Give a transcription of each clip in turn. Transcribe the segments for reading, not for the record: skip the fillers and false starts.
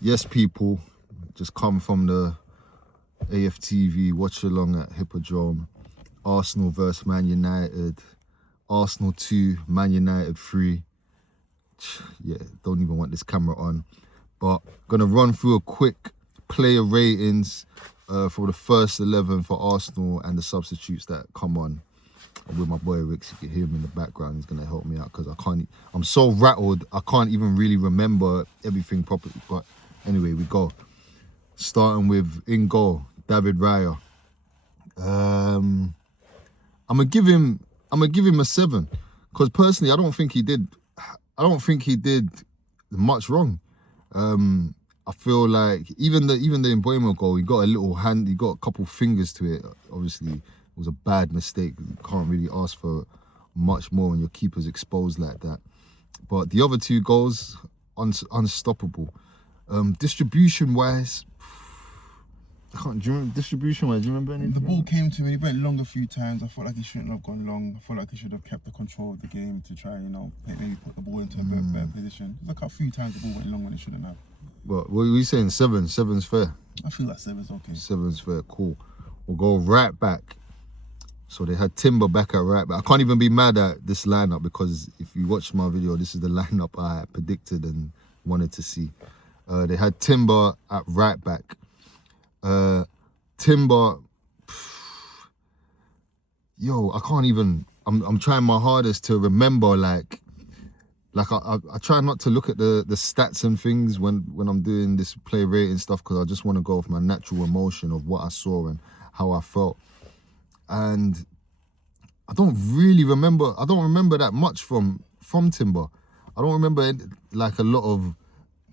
Yes, people, just come from the AFTV watch along at Hippodrome. Arsenal versus Man United. Arsenal 2, Man United 3. Yeah, don't even want this camera on. But gonna run through a quick player ratings for the first 11 for Arsenal and the substitutes that come on. With my boy Ricks, you can hear him in the background. He's gonna help me out because I'm so rattled. I can't even really remember everything properly. But anyway, we go. Starting with in goal, David Raya. I'm gonna give him a 7 because personally, I don't think he did much wrong. I feel like even the Mbeumo goal, he got a couple fingers to it. Obviously, it was a bad mistake. You can't really ask for much more when your keeper's exposed like that. But the other 2 goals, unstoppable. Distribution-wise, distribution-wise, do you remember anything? The ball came to him, he went long a few times. I felt like he shouldn't have gone long. I felt like he should have kept the control of the game to try, maybe put the ball into a better position. There's like a few times the ball went long when it shouldn't have. What were you saying? 7? 7's fair? I feel like 7's okay. 7's fair, cool. We'll go right back. So they had Timber back at right back. I can't even be mad at this lineup because if you watch my video, this is the lineup I predicted and wanted to see. They had Timber at right back. Timber, I can't even. I'm trying my hardest to remember. Like I try not to look at the stats and things when I'm doing this play rating stuff because I just want to go off my natural emotion of what I saw and how I felt. And I don't remember that much from Timber. I don't remember like a lot of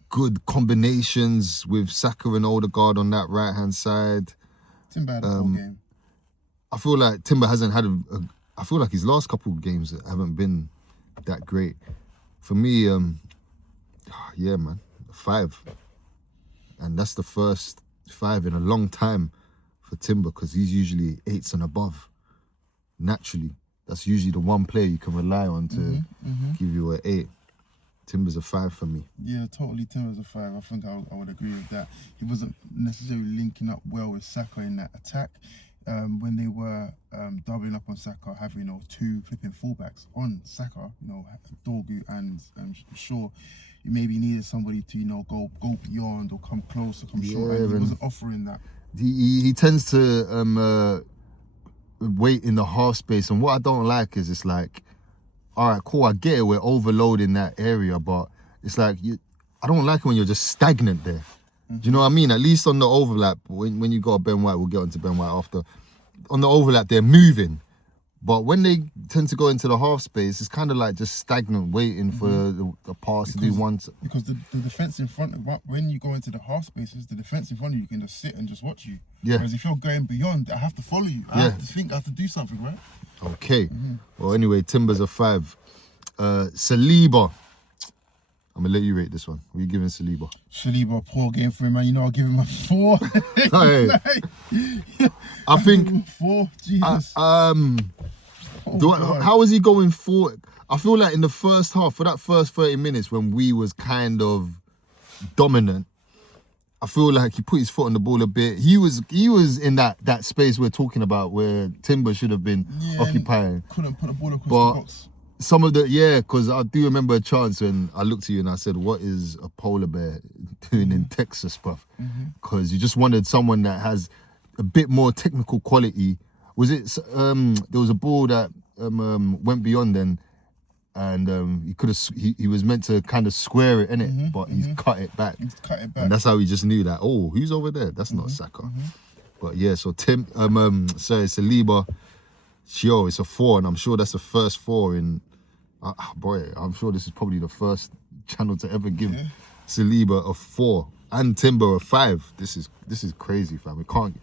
good combinations with Saka and Odegaard on that right-hand side. Timber had a poor game. I feel like Timber hasn't had I feel like his last couple of games haven't been that great. For me, yeah, man, 5. And that's the first 5 in a long time for Timber because he's usually 8s and above. Naturally, that's usually the one player you can rely on to give you an 8. Timber's a 5 for me. Yeah, totally. Timber's a 5. I think I would agree with that. He wasn't necessarily linking up well with Saka in that attack. When they were doubling up on Saka, having 2 flipping fullbacks on Saka, Dorgu and Shaw, you maybe needed somebody to go beyond or come close or come short, and he wasn't offering that. He tends to wait in the half space, and what I don't like is it's like, all right, cool, I get it, we're overloading that area, but it's like I don't like it when you're just stagnant there. Do you know what I mean? At least on the overlap, when you got Ben White, we'll get onto Ben White after. On the overlap, they're moving. But when they tend to go into the half space, it's kind of like just stagnant, waiting for the pass to do once. Because the defence in front, when you go into the half spaces, the defence in front of you can just sit and just watch you. Yeah. Whereas if you're going beyond, I have to follow you. I have to think, I have to do something, right? Okay. Well, anyway, Timber's a 5. Saliba. I'm going to let you rate this one. What are you giving Saliba? Saliba, poor game for him, man. I'll give him a 4. Hey. I think 4. Jesus. How is he going forward? I feel like in the first half, for that first 30 minutes when we was kind of dominant, I feel like he put his foot on the ball a bit. He was in that space we're talking about where Timber should have been occupying. Couldn't put the ball across the box. Some of because I do remember a chance when I looked at you and I said, what is a polar bear doing in Texas, bruv? Because you just wanted someone that has a bit more technical quality. Was it, there was a ball that went beyond then and he was meant to kind of square it, innit? But he's cut it back. And that's how we just knew that, who's over there? That's not Saka. But yeah, so Saliba, it's a 4, and I'm sure that's the first 4 in. I'm sure this is probably the first channel to ever give Saliba a 4 and Timber a 5. This is crazy, fam. It can't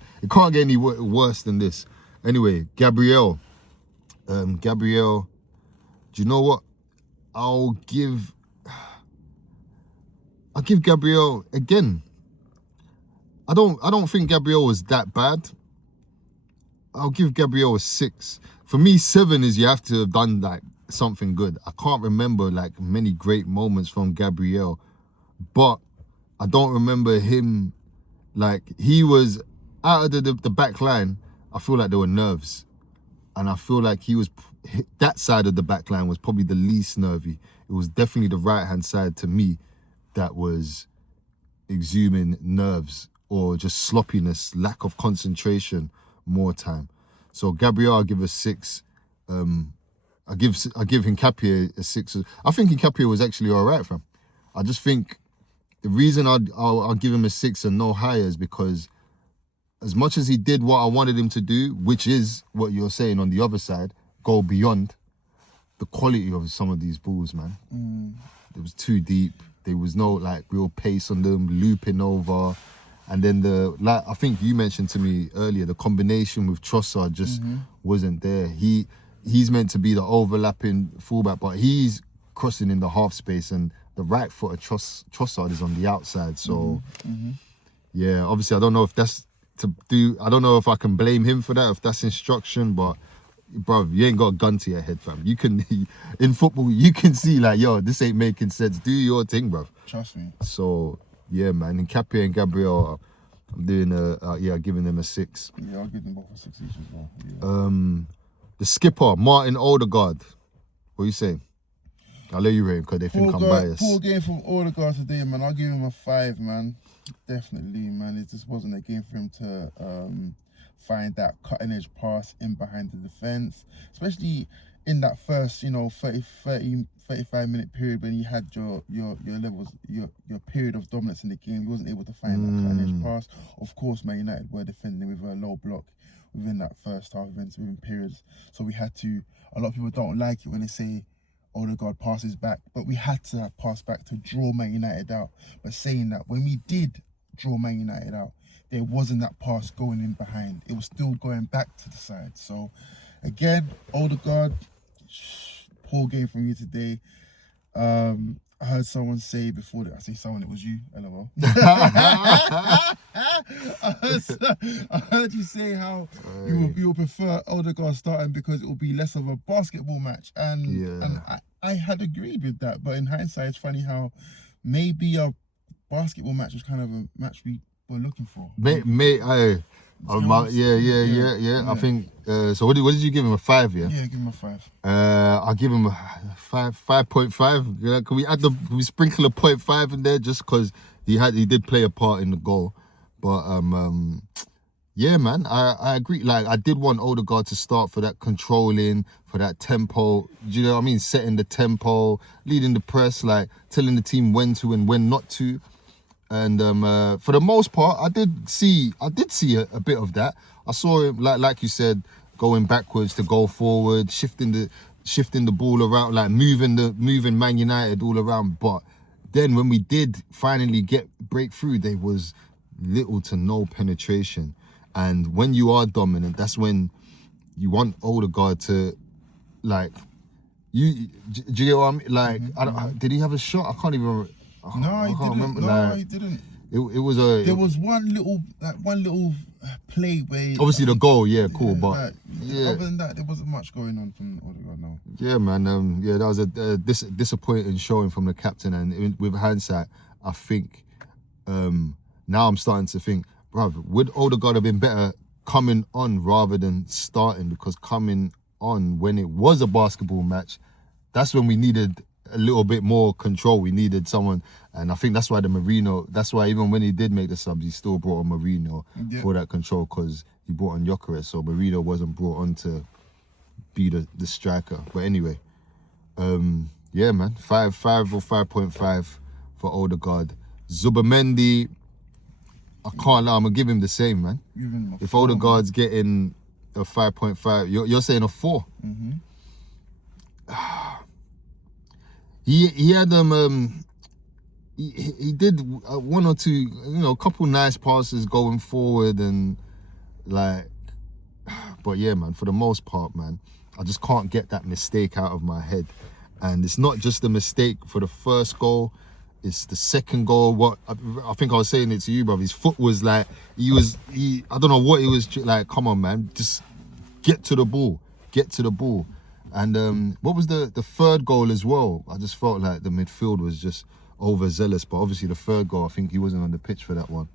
get any worse than this. Anyway, Gabriel. Do you know what? I'll give Gabriel again. I don't think Gabriel was that bad. I'll give Gabriel a 6. For me, 7 is you have to have done like something good. I can't remember like many great moments from Gabriel, but I don't remember him, like, he was out of the back line. I feel like there were nerves. And I feel like that side of the back line was probably the least nervy. It was definitely the right-hand side to me that was exhuming nerves or just sloppiness, lack of concentration, more time. So Gabriel, I give a 6. I give Hincapié a 6. I think Hincapié was actually all right, fam. I just think the reason I'll give him a 6 and no higher is because as much as he did what I wanted him to do, which is what you're saying on the other side, go beyond, the quality of some of these balls, man. It was too deep. There was no like real pace on them, looping over. And then I think you mentioned to me earlier, the combination with Trossard just wasn't there. He's meant to be the overlapping fullback, but he's crossing in the half space, and the right foot of Trossard is on the outside. So yeah, obviously I don't know if that's I don't know if I can blame him for that, if that's instruction, but bro, you ain't got a gun to your head, fam. You can, in football, you can see like, yo, this ain't making sense. Do your thing, bro. Trust me. So yeah, man. And Hincapié and Gabriel, I'm doing giving them a 6. Yeah, I'll give them both a 6 each as well. Yeah. The skipper, Martin Odegaard. What are you saying? I'll let you rate him because they think I'm biased. Poor game from Odegaard today, man. I'll give him a 5, man. Definitely, man. It just wasn't a game for him to find that cutting edge pass in behind the defense, especially in that first 35 minute period when you had your levels, your period of dominance in the game. He wasn't able to find that cutting edge pass. Of course, Man United were defending with a low block within that first half, within periods, so we had to. A lot of people don't like it when they say Odegaard passes back, but we had to pass back to draw Man United out. But saying that, when we did draw Man United out, there wasn't that pass going in behind. It was still going back to the side. So again, Odegaard, poor game from you today. I heard someone say before that, I say someone, it was you, LOL. I heard you say how you would prefer Odegaard starting because it will be less of a basketball match. And I had agreed with that. But in hindsight, it's funny how maybe a basketball match was kind of a match we were looking for. I think so. What did you give him, a 5? Yeah, give him a 5. I'll give him a 5.5. Can we sprinkle a 0.5 in there just because he did play a part in the goal? But yeah, man, I agree. Like, I did want Odegaard to start for that controlling, for that tempo. Do you know what I mean? Setting the tempo, leading the press, like telling the team when to and when not to. And for the most part, I did see a bit of that. I saw him, like you said, going backwards to go forward, shifting the ball around, like moving Man United all around. But then when we did finally break through, there was little to no penetration. And when you are dominant, that's when you want Odegaard to, like, do you get what I mean? Like, did he have a shot? I can't even remember. No, he didn't. It was a. There was one little play where. Obviously the goal, cool, but other than that, there wasn't much going on from Odegaard. No. Yeah, man. That was a disappointing showing from the captain, and with hindsight, I think now I'm starting to think, brother, would Odegaard have been better coming on rather than starting? Because coming on when it was a basketball match, that's when we needed a little bit more control. We needed someone, and I think that's why even when he did make the subs, he still brought on Marino for that control, because he brought on Gyökeres, so Marino wasn't brought on to be the striker. But anyway, yeah, man, 5 or 5.5 for Odegaard. Zubamendi, I can't lie, I'm gonna give him the same, man. If Odegaard's getting a 5.5, you're saying a 4. He had he did one or two, a couple nice passes going forward, and like, but yeah, man, for the most part, man, I just can't get that mistake out of my head. And it's not just a mistake for the first goal, it's the second goal. What I think I was saying it to you, bro. His foot was like, I don't know what he was like. Come on, man, just get to the ball. And what was the third goal as well? I just felt like the midfield was just overzealous. But obviously the third goal, I think he wasn't on the pitch for that one.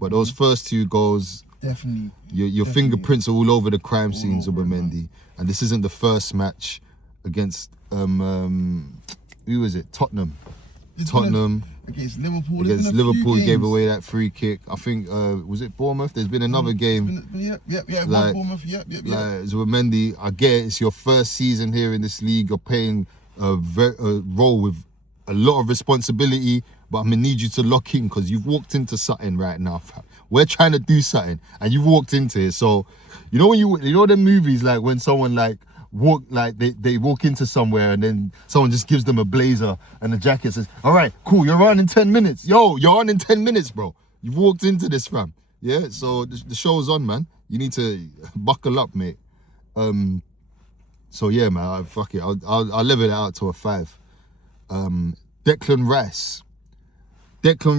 But those first 2 goals, definitely. Your fingerprints are all over the crime scene, Zubimendi. And this isn't the first match against who was it? Tottenham. Against Liverpool. Against Liverpool, gave away that free kick. I think was it Bournemouth? There's been another game. Like, Bournemouth. Yep. Like Zubimendi, I get it, it's your first season here in this league. You're playing a role with a lot of responsibility, but I'm gonna need you to lock in because you've walked into something right now. We're trying to do something, and you've walked into it. So, you know the movies like when someone like they walk into somewhere and then someone just gives them a blazer and a jacket, says, "All right, cool, you're on in 10 minutes." Yo, you're on in 10 minutes, bro. You've walked into this, fam. Yeah. So the show's on, man. You need to buckle up, mate. So yeah, man. Fuck it. I'll level it out to a 5. Declan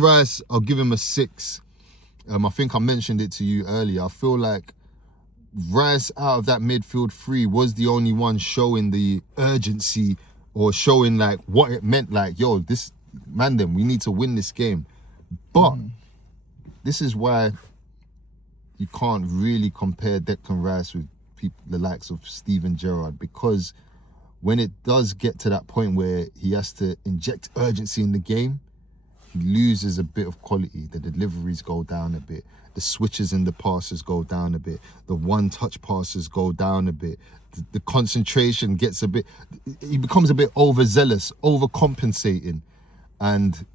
Rice, I'll give him a 6. I think I mentioned it to you earlier. I feel like Rice out of that midfield 3 was the only one showing the urgency or showing like what it meant. Like, yo, this man, then we need to win this game. But this is why you can't really compare Declan Rice with the likes of Steven Gerrard, because when it does get to that point where he has to inject urgency in the game, he loses a bit of quality. The deliveries go down a bit. The switches and the passes go down a bit. The one-touch passes go down a bit. The concentration gets a bit... He becomes a bit overzealous, overcompensating. And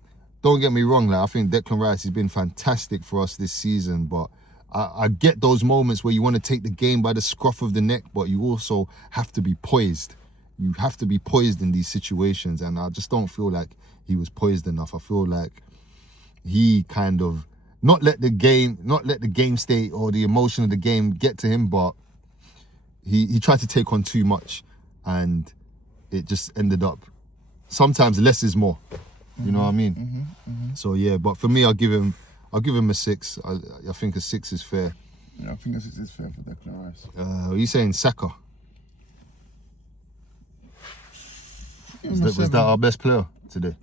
don't get me wrong, like, I think Declan Rice has been fantastic for us this season, but I get those moments where you want to take the game by the scruff of the neck, but you also have to be poised. You have to be poised in these situations, and I just don't feel like he was poised enough. I feel like he kind of not let the game state or the emotion of the game get to him, but he tried to take on too much, and it just ended up sometimes less is more. You know what I mean? So yeah, but for me, I'll give him a 6. I think a 6 is fair. Yeah, I think a 6 is fair for Declan Rice. Are you saying Saka? Was that our best player today?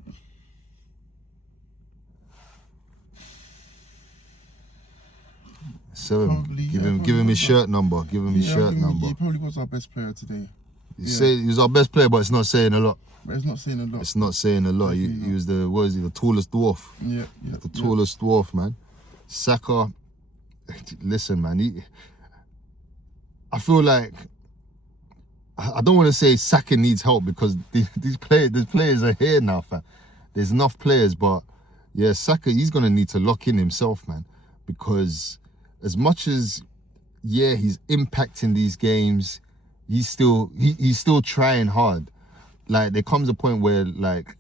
So Probably, give yeah, him his shirt number. Give him his shirt number. He probably was our best player today. You say he was our best player, but it's not saying a lot. But it's not saying a lot. It's not saying a lot. He was the tallest dwarf. Yeah. The tallest dwarf, man. Saka, listen, man. I feel like I don't want to say Saka needs help because these players are here now, fam. There's enough players, but yeah, Saka, he's gonna need to lock in himself, man, because as much as he's impacting these games, he's still trying hard. Like, there comes a point where, like,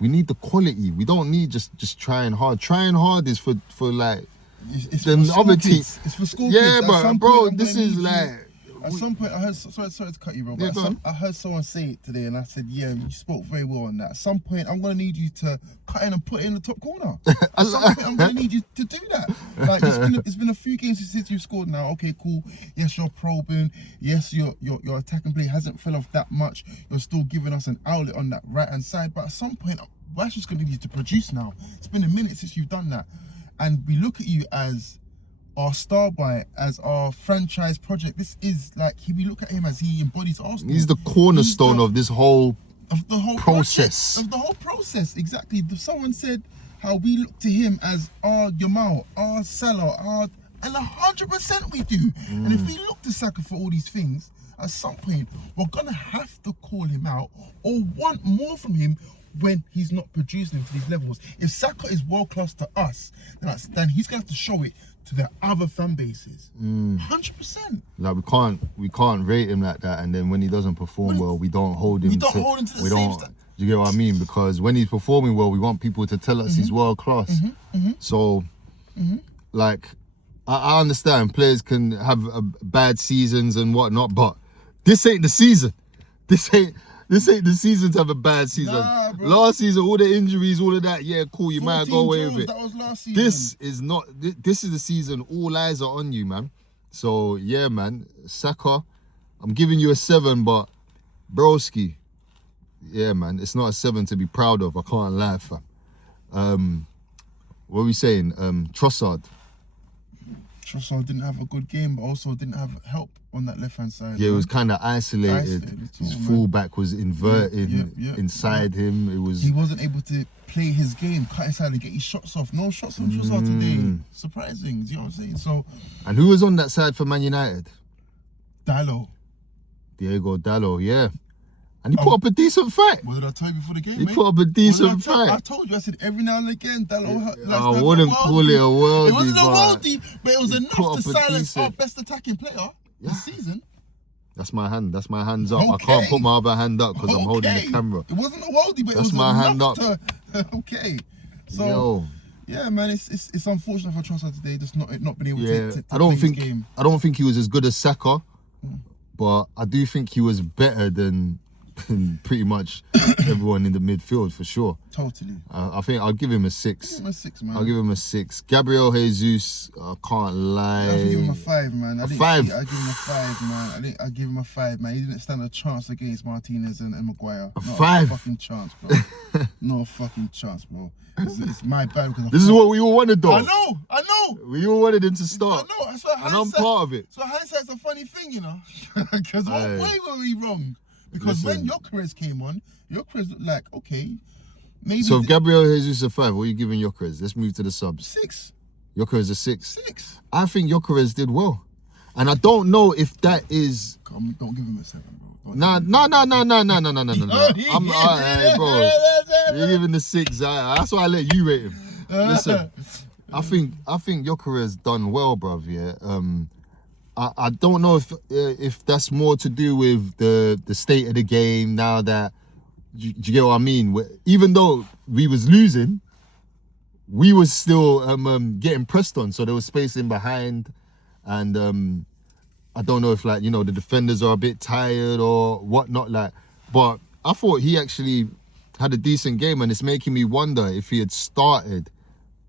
we need the quality. We don't need just trying hard. Trying hard is for like it's the for other school team. kids. It's for school yeah, kids. but bro, this is like. At some point, I heard. Sorry to cut you, bro. But I heard someone say it today, and I said, "Yeah, you spoke very well on that." At some point, I'm gonna need you to cut in and put it in the top corner. At some point, I'm gonna need you to do that. Like, it's been a few games since you've scored now. Okay, cool. Yes, you're probing. Yes, your attacking play hasn't fell off that much. You're still giving us an outlet on that right hand side. But at some point, we're just gonna need you to produce now. It's been a minute since you've done that, and we look at you as our star boy, as our franchise project. This is like, we look at him as he embodies Arsenal. He's the cornerstone of the whole process. Of the whole process, exactly. Someone said how we look to him as our Yamal, our Salah, and 100% we do. And if we look to Saka for all these things, at some point we're gonna have to call him out or want more from him when he's not producing to these levels. If Saka is world class to us, then he's gonna have to show it to the other fan bases. 100%. Like, we can't rate him like that, and then when he doesn't perform well, we don't hold him. We don't hold him to the same standard. Do you get what I mean? Because when he's performing well, we want people to tell us he's world class. So, like, I understand players can have bad seasons and whatnot, but this ain't the season. This ain't the season to have a bad season. Nah, bro. Last season, all the injuries, all of that, yeah, cool, you might go away with it. That was last season. This is the season, all eyes are on you, man. So, yeah, man, Saka, I'm giving you a 7, but broski, yeah, man, it's not a 7 to be proud of. I can't lie, fam. What are we saying? Trossard. Trossard didn't have a good game, but also didn't have help on that left-hand side. Yeah, it was kind of isolated. His fullback was inverted inside him. It was. He wasn't able to play his game, cut inside and get his shots off. No shots from Trossard today. Surprising, you know what I'm saying? So. And who was on that side for Man United? Dalot. Diego Dalot, yeah. And he put up a decent fight. What did I tell you before the game, He mate? put up a decent fight. I told you, I said every now and again, Dalot. I wouldn't call it a worldie. It wasn't a worldie, but it was enough to silence our best attacking player this season. That's my hand. That's my hands up. Okay. I can't put my other hand up because I'm holding the camera. It wasn't a worldie, but that's it was my hand up. Okay. So, yeah, man, it's unfortunate for Trossard today just not been able to play his game. I don't think he was as good as Saka, but I do think he was better than pretty much everyone in the midfield for sure. Totally. I think I'll give him a 6. Give him a 6, man. I'll give him a 6. Gabriel Jesus, I can't lie. I'll give him a 5, man. A 5? I'll give him a 5, man. I'll give him a 5, man. He didn't stand a chance against Martinez and Maguire. A 5? No fucking chance, bro. No fucking chance, bro. It's my bad because this is what we all wanted, though. I know. We all wanted him to start. I know. And I'm part of it. So hindsight's a funny thing, you know. Because what way were we wrong? Because when Gyökeres came on, Gyökeres looked like, okay, maybe... So if Gabriel Jesus a 5, what are you giving Gyökeres? Let's move to the subs. 6. Gyökeres a 6? 6. I think Gyökeres did well. And I don't know if that is... Don't give him a 7, bro. No. I'm bro. You're giving the 6. That's why I let you rate him. Listen, I think Gyökeres done well, bruv, yeah. I don't know if that's more to do with the state of the game now that do you get what I mean? Even though we was losing, we was still getting pressed on, so there was space in behind, and I don't know if the defenders are a bit tired or whatnot, but I thought he actually had a decent game, and it's making me wonder if he had started,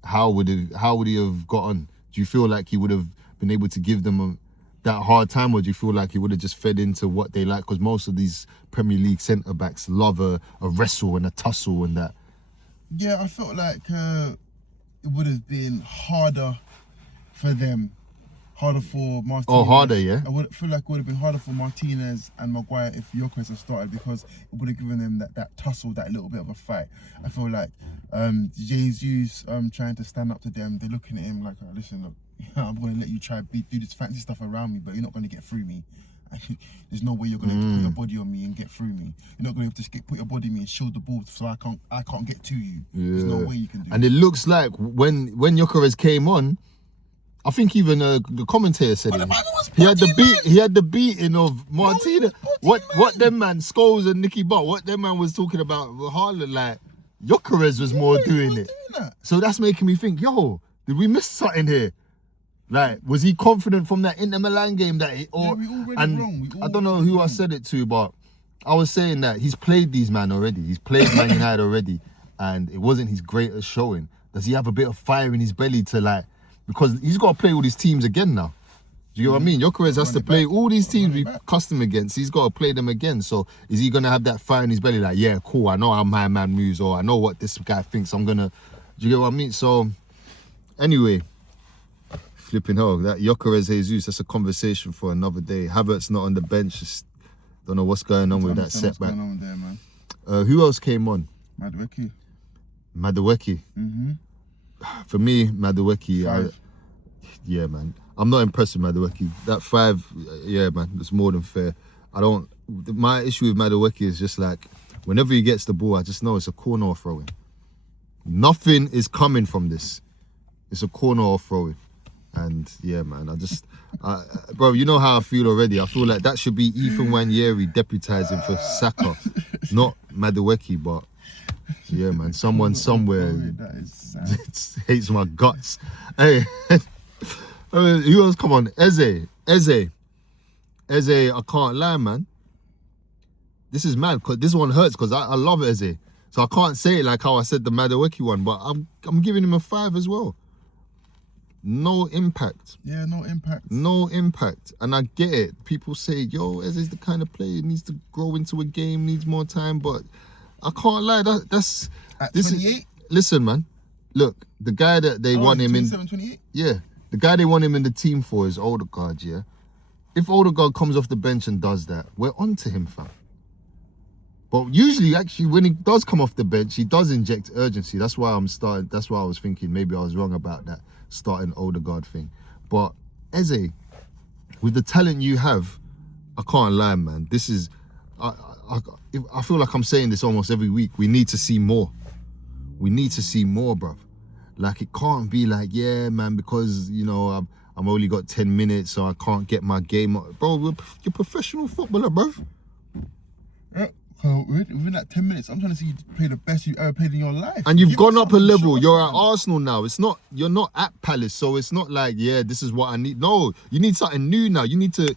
how would he have got on? Do you feel like he would have been able to give them that hard time, or do you feel like he would have just fed into what they like? Because most of these Premier League centre-backs love a wrestle and a tussle and that. Yeah, I felt like it would have been harder for them. Harder for Martinez. Oh, harder, yeah? I feel like it would have been harder for Martinez and Maguire if Gyökeres had started, because it would have given them that tussle, that little bit of a fight. I feel like Jesus trying to stand up to them, they're looking at him like, listen, look, I'm going to let you do this fancy stuff around me, but you're not going to get through me. There's no way you're going to put your body on me and get through me. You're not going to put your body on me and shield the ball so I can't get to you. Yeah. There's no way you can do it. And it looks like when Gyökeres came on, I think even the commentator said it. He had the beating of Martinez. What them man, Scholes and Nicky Butt, what them man was talking about Haaland, like Gyökeres was more doing it. So that's making me think, yo, did we miss something here? Like, was he confident from that Inter Milan game that he, or I don't know who I said it to, but I was saying that he's played these man already. He's played Man United already, and it wasn't his greatest showing. Does he have a bit of fire in his belly to because he's got to play all these teams again now. Do you know what I mean? Gyökeres has to play all these teams we custom against. He's got to play them again. So is he going to have that fire in his belly? Like, yeah, cool, I know how my man moves, or I know what this guy thinks I'm going to... Do you get what I mean? So, anyway, flipping hell, that Gyökeres Jesus, that's a conversation for another day. Havertz not on the bench. Just don't know what's going on with that setback. What's going on there, man? Who else came on? Madueke. Mm-hmm. For me, Madueke, yeah, man. I'm not impressed with Madueke. That 5, yeah, man, it's more than fair. My issue with Madueke is just like, whenever he gets the ball, I just know it's a corner or throw-in. Nothing is coming from this. It's a corner or throw-in. And yeah, man, bro, you know how I feel already. I feel like that should be Ethan Nwaneri deputising for Saka, not Madueke, but yeah, man, someone somewhere hates my guts. Hey, who else? Come on, Eze, I can't lie, man. This is mad, cause this one hurts because I love Eze. So I can't say it like how I said the Madueke one, but I'm giving him a 5 as well. no impact. Yeah, no impact. No impact. And I get it. People say, yo, Eze's the kind of player needs to grow into a game, needs more time. But I can't lie. That's At 28? Listen, man. Look, the guy that they want him in. 28? Yeah. The guy they want him in the team for is Odegaard, yeah? If Odegaard comes off the bench and does that, we're on to him, fam. But usually, actually, when he does come off the bench, he does inject urgency. That's why I was thinking maybe I was wrong about that starting Odegaard thing. But Eze, with the talent you have, I can't lie, man. This is, I feel like I'm saying this almost every week. We need to see more. We need to see more, bruv. Like, it can't be like, yeah, man, because, you know, I'm only got 10 minutes, so I can't get my game up. Bro, you're a professional footballer, bruv. Yeah. So within that 10 minutes, I'm trying to see you play the best you've ever played in your life. And you've gone up a level. You're at Arsenal now. You're not at Palace, so it's not like, yeah, this is what I need. No, you need something new now. You need to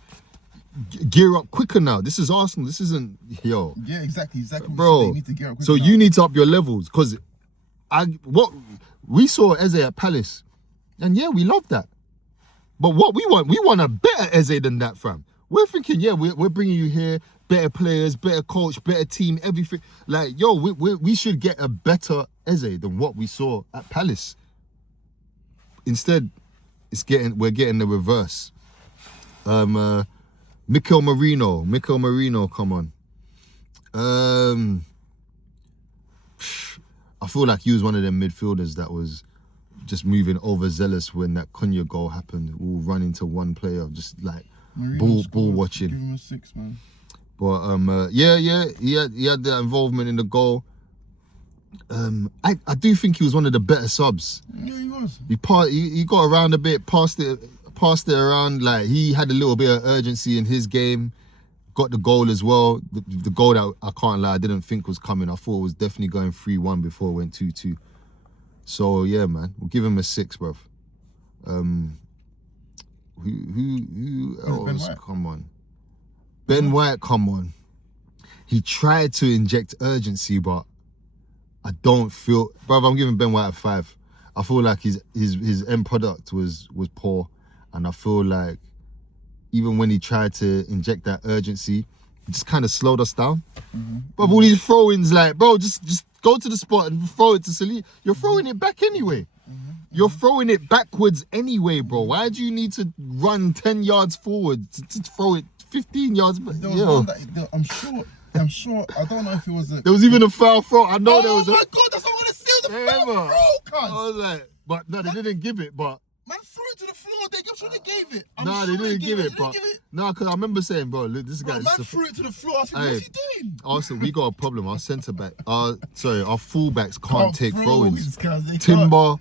gear up quicker now. This is Arsenal. This isn't, yo. Yeah, exactly. Bro, you need to gear up quicker so now. you need to up your levels, because what we saw Eze at Palace, and yeah, we love that. But what we want a better Eze than that, fam. We're thinking, yeah, we're bringing you here, better players, better coach, better team, everything. Like, yo, we should get a better Eze than what we saw at Palace. Instead, we're getting the reverse. Mikel Merino, come on. I feel like he was one of them midfielders that was just moving overzealous when that Cunha goal happened. We'll run into one player, just like ball watching. Give him a 6, man. But he had that involvement in the goal. I do think he was one of the better subs. Yeah, he was. He got around a bit, passed it around. Like, he had a little bit of urgency in his game. Got the goal as well. The goal that I can't lie, I didn't think was coming. I thought it was definitely going 3-1 before it went 2-2. So yeah, man, we'll give him a 6, bruv. Who else? Come on. Ben White, come on. He tried to inject urgency, but I don't feel, bruv, I'm giving Ben White a 5. I feel like his end product was poor, and I feel like even when he tried to inject that urgency, it just kind of slowed us down. Mm-hmm. But all these throw-ins, like, bro, just go to the spot and throw it to Salim. You're throwing it back anyway. Mm-hmm. You're throwing it backwards anyway, bro. Why do you need to run 10 yards forward to throw it 15 yards back? There was one that, I'm sure, I don't know if it was there was even a foul throw. I know there was Oh my God, that's what I'm going to say, the foul throw, cuz. I was like, but no, they didn't give it, but. Man threw it to the floor. They should have gave it. They didn't give it, but no, because I remember saying, bro, look, this guy. Man threw it to the floor. I said, what's he doing? Also, we got a problem. Our centre back, our fullbacks can't take throw-ins. Timber, Timber,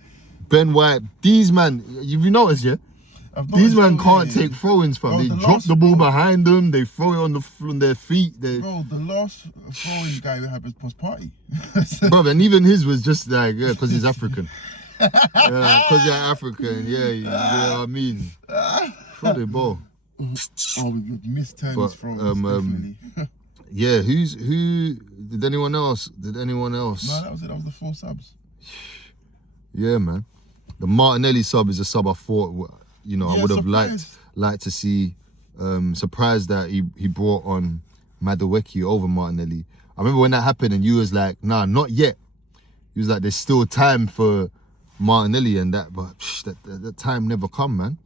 Ben White, these man. You noticed, yeah? These men can't take throw-ins, fam. They drop the ball behind them. They throw it on their feet. Bro, the last throwing guy we had was Party. Bro, and even his was just like, yeah, because he's African. Because you're African, yeah, you know what I mean. Throw the ball. Oh, we missed Tony's throws, definitely. Yeah, who? Did anyone else? No, that was it. That was the 4 subs. Yeah, man. The Martinelli sub is a sub I thought, you know, I would have liked to see. Surprised that he brought on Madueke over Martinelli. I remember when that happened and you was like, nah, not yet. He was like, there's still time for Martinelli and that, but that time never come, man.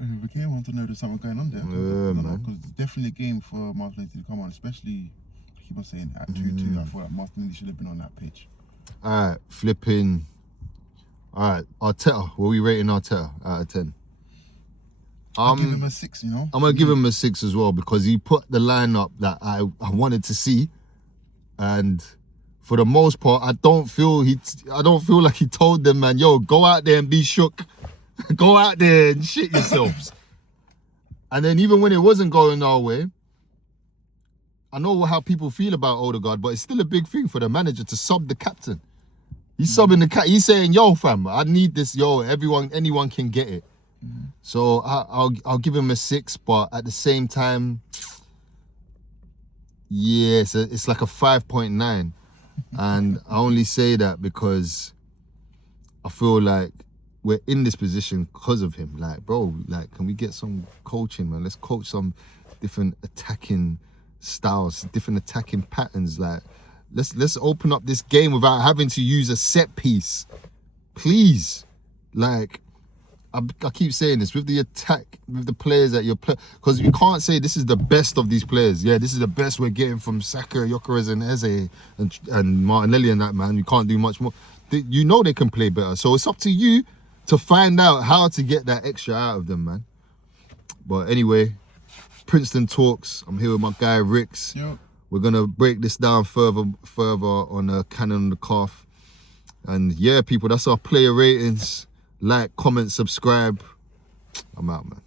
And we came on to know there's something going on there. Yeah, man. Because it's definitely a game for Martinelli to come on, especially, I keep on saying, at 2-2, I thought that Martinelli should have been on that pitch. All right, flipping. All right, Arteta. What are we rating Arteta out of 10? I'll give him a 6, you know? I'm going to give him a 6 as well, because he put the lineup that I wanted to see. And for the most part, I don't feel like he told them, man, yo, go out there and be shook. Go out there and shit yourselves. And then even when it wasn't going our way, I know how people feel about Odegaard, but it's still a big thing for the manager to sub the captain. He's subbing the captain. He's saying, yo, fam, I need this. Yo, anyone can get it. So I'll give him a 6, but at the same time, yeah, it's like a 5.9. And I only say that because I feel like we're in this position because of him. Like, bro, like, can we get some coaching, man? Let's coach some different attacking styles, different attacking patterns. Like, let's open up this game without having to use a set piece, please. Like, I keep saying this with the attack, with the players that you're playing, because you can't say this is the best of these players. Yeah, this is the best we're getting from Saka, Gyökeres, and Eze and Martinelli and that, man. You can't do much more. You know they can play better, so it's up to you to find out how to get that extra out of them, man. But anyway, Princeton Talks. I'm here with my guy Ricks. Yep. We're gonna break this down further on a cannon on the calf. And yeah, people, that's our player ratings. Like, comment, subscribe. I'm out, man.